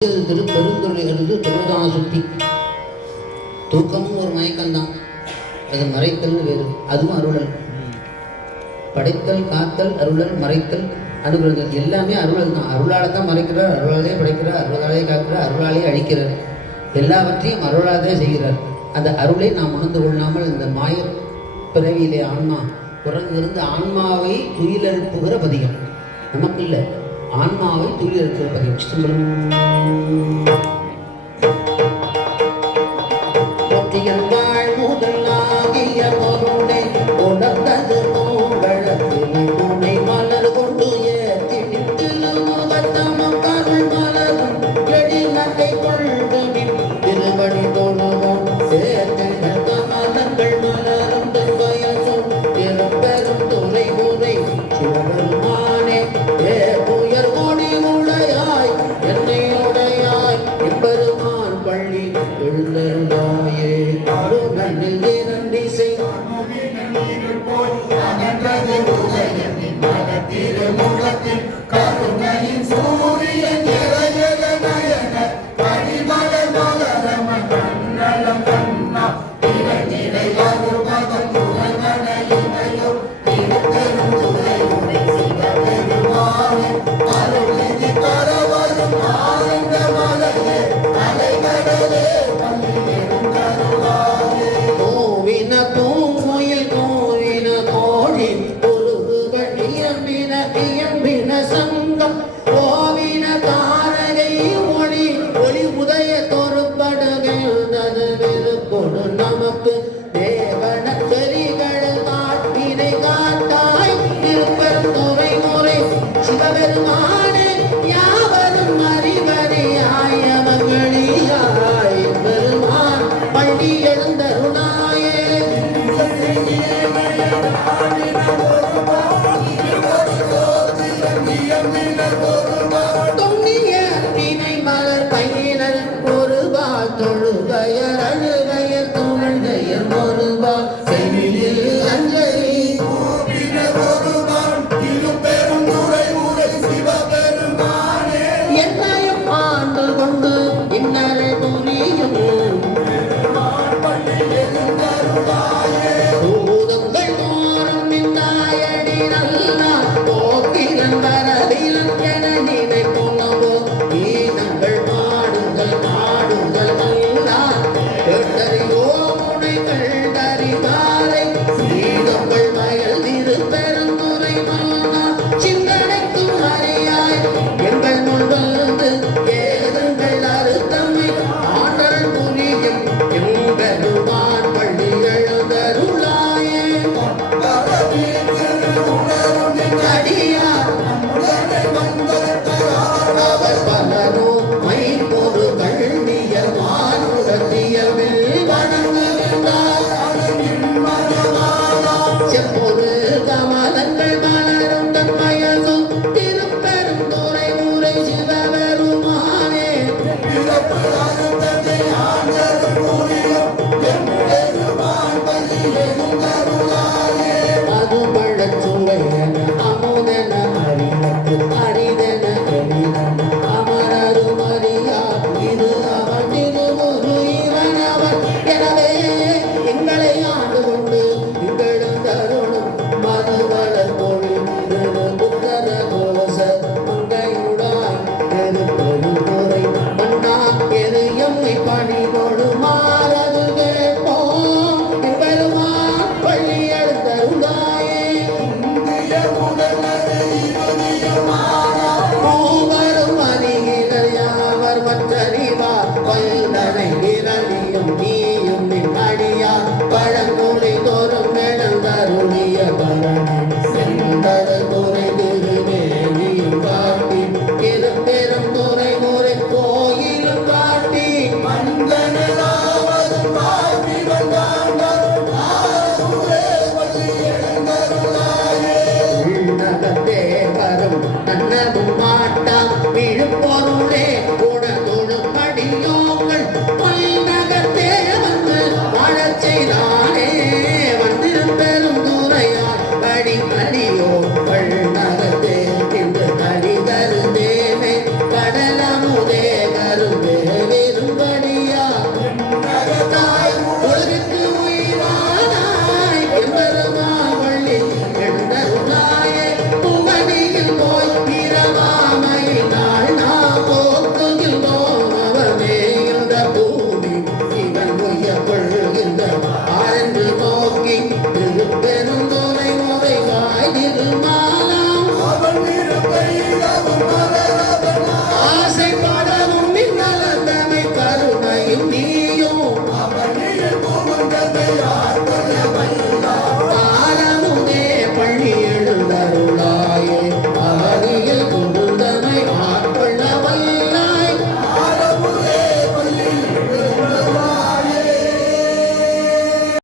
பெருந்தொழிலிருந்து தொழுதான சுத்தி தூக்கமும் ஒரு மயக்கம்தான். அது மறைத்தல் வேறு, அதுவும் அருளல். படைத்தல், காத்தல், அருளல், மறைத்தல், அனுகிரகம் எல்லாமே அருளல் தான். அருளால் தான் மறைக்கிறார், அருளாலே படைக்கிறார், அருளாலே காக்கிறார், அருளாலே அழிக்கிறார். எல்லாவற்றையும் அருளாலே செய்கிறார். அந்த அருளை நாம் உணர்ந்து கொள்ளாமல் இந்த மாய பிறவியிலே ஆன்மா குறைந்திருந்து ஆன்மாவை துயிலெழுப்புகிற பதிகம் நமக்கு இல்லை. ஆன்மாவை துயிலெழுப்புகிற பதிகம் சிதம்பரம் வாழ் முதலாகிய பொருளை உணர்ந்தது பூங்கழத்தில் துணை மலர் கொண்டு ஏற்றிமுகத்தமம் கருள் மலரும் எடி நகை கொண்டு திருவடி தொழுவோம் சேர்த்தெங்கள் கமலங்கள் மலரும் துன்பயசும் பெரும் துறை உரை சிவபெருமானே ஏ புயர் கொடி உடையாய் என்னையுடையாய் இப்பெருமான் பள்ளி எழுந்தாயே நன்றி செய்வோம். கருணையின் சூரியன் கண்ணலம் கண்ணா இறை அருமகம் புகழ்மனையினையோ திருப்பெரும் துறை சிவபெருமானே அருளிதி பரவரும் ஆனந்த மலையே அலைகடலே பள்ளி எழுந்தருளாயே கோவின பூங்குயில் கோவின கோழி பொருகுகள் இயம்பின சங்கம் கோவின தாரகை ஒளி ஒளி உதய தோறுபடுகிறது கொடு நமக்கு